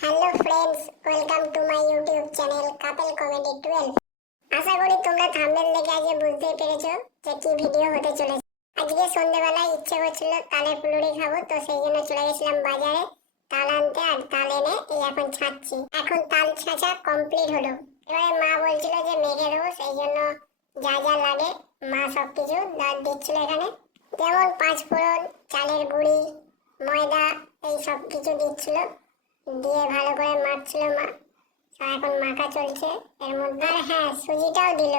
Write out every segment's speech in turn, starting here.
Hello friends welcome to my YouTube channel couple comedy 12 আশা করি তোমরা থাম্বনেল দেখে আজকে বুঝতে পেরেছ যে কি ভিডিও হতে চলেছে। আজকে সন্ধ্যেবেলায় ইচ্ছে করছিল তালে ফুলুরি খাব, তো সেই জন্য চলে গেছিলাম বাজারে তাল আনতে আর তাল এনে এই এখন ছাড়ছি। এখন তাল ছাঁচা কমপ্লিট হলো। এবারে মা বলছিল যে মেখে দেবো, সেই জন্য যা যা লাগে মা সব কিছু দিচ্ছিল এখানে। যেমন পাঁচ ফোড়ন চালের গুঁড়ি, ময়দা, এই সব কিছু দিচ্ছিল। দিয়ে ভালো করে মাখছিল মা। এখন মাখা চলছে। এর মধ্যে আর হ্যাঁ সুজিটাও দিল।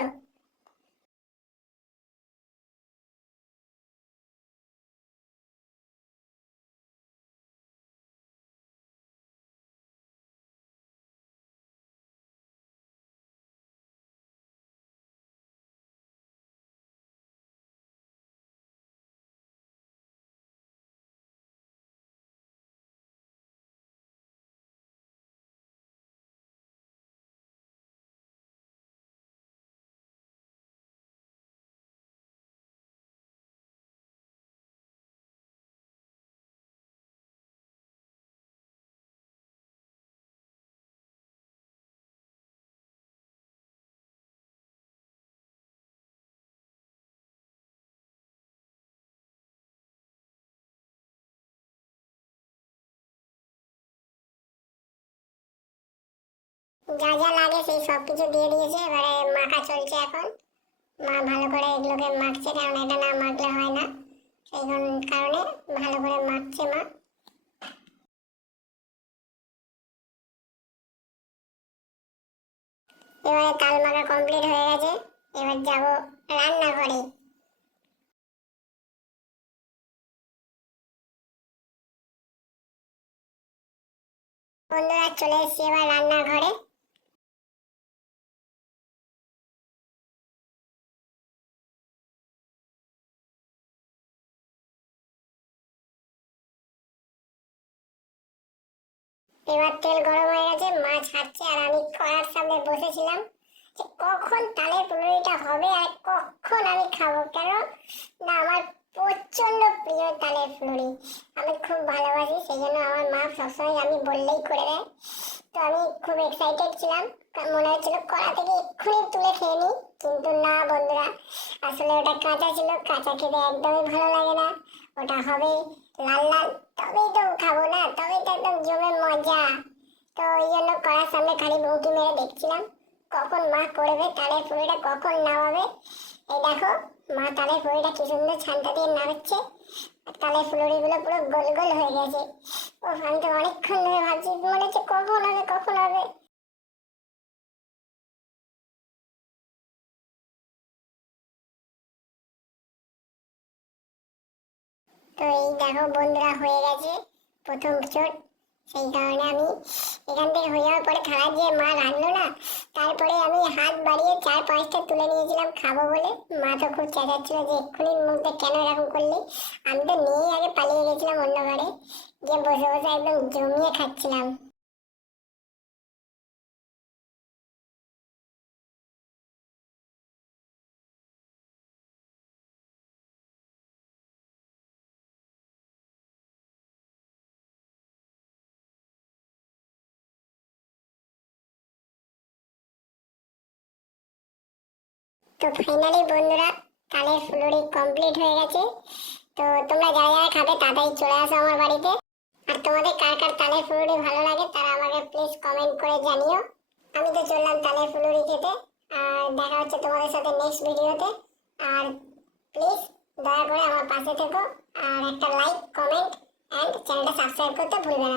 যা যা লাগে সেই সব কিছু দিয়ে দিয়েছে, এবারে মাখা চলছে এখন। মা ভালো করে এগুলোকে মাখছে, কারণ এটা না মাখলে হয় না। সেই কারণে ভালো করে মাখছে মা। এবারে তাল মাখা কমপ্লিট হয়ে গেছে, এবার যাব রান্নাঘরে। বন্ধুরা, চলে এসেছি এবার রান্নাঘরে। এবার তেল গরম হয়ে গেছে মাছ হাঁটছে আর আমি কড়ার সামনে বসেছিলাম যে কখন তালের পুরোটা হবে আর কখন আমি খাব। কেন না, আমার প্রচণ্ড প্রিয় তালের ফুলুরি আমি খুব ভালোবাসি সেই জন্য আমার মা সবসময় আমি বললেই করে দেয়। তো আমি খুব এক্সাইটেড ছিলাম মনে হচ্ছিল কড়া থেকে এক্ষুনি তুলে খেয়ে নিই। কিন্তু না বন্ধুরা, আসলে ওটা কাঁচা ছিল, কাঁচা খেতে একদমই ভালো লাগে না। ওটা হবে লাল লাল, তবেই তো খাব না, তবেই তো একদম জমে মজা। তো ওই জন্য কড়ার সামনে খালি বউকি মেরে দেখছিলাম, কখন মা করবে, তালের ফুলটা কখন নামাবে। এই দেখো, মা তালের ফুলটা কি সুন্দর ছানটা দিয়ে নামাচ্ছে তালের ফুলুরিগুলো পুরো গোল গোল হয়ে গেছে। ও আমি তো অনেকক্ষণ ধরে ভাবছি, মনে হচ্ছে কখন হবে কখন হবে। তো এই দেখো বন্ধুরা হয়ে গেছে প্রথম চোট। সেই কারণে আমি এখান থেকে হয়ে যাওয়ার পরে খাবার যে মা রাখল না, তারপরে আমি হাত বাড়িয়ে চার পাঁচটা তুলে নিয়েছিলাম খাব বলে। মা তো খুব চেঁচাচ্ছিল যে এক্ষুনি মধ্যে কেন এরকম করলি? আমি তো নিয়েই আগে পালিয়ে গেছিলাম অন্য ঘরে। গিয়ে বসে বসে একদম জমিয়ে খাচ্ছিলাম। তো ফাইনালি বন্ধুরা, কালের ফুলুরি কমপ্লিট হয়ে গেছে। তো তোমরা যারা যারা খাবে তাড়াতাড়ি চলে আসো আমার বাড়িতে। আর তোমাদের কার কার তালের ফুলুরি ভালো লাগে তারা আমাকে প্লিজ কমেন্ট করে জানিও। আমি তো চললাম তালের ফুলুরি খেতে। আর দেখা হচ্ছে তোমাদের সাথে নেক্সট ভিডিওতে আর প্লিজ দয়া করে আমার পাশে থেকো। আর একটা লাইক কমেন্ট অ্যান্ড চ্যানেলটা সাবস্ক্রাইব করতে ভুলবে না।